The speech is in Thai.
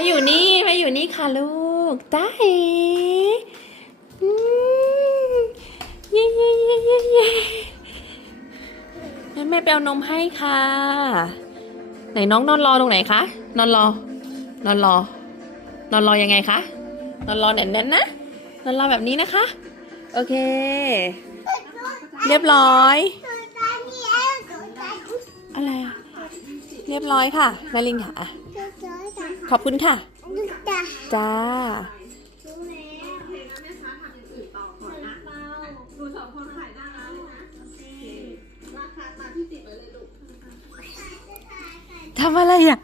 ม่อยู่นี่ม่อยู่นี่ค่ะลูกได้เย้เย้เย้เย้เย้งั้นแม่ไปเอานมให้ค่ะ ไหนน้องนอนรอตรงไหนคะ นอนรอ นอนรอ นอนรอยังไงคะ นอนรอแน่นๆนะ นอนรอแบบนี้นะคะ โอเค เรียบร้อย อะไร เรียบร้อยค่ะนารินค่ะ ขอบคุณค่ะ จ้าดูสองคนขายหน้าร้านเลยนะโอเคราคาตามที่ติดไว้เลยลูกทำอะไรอะ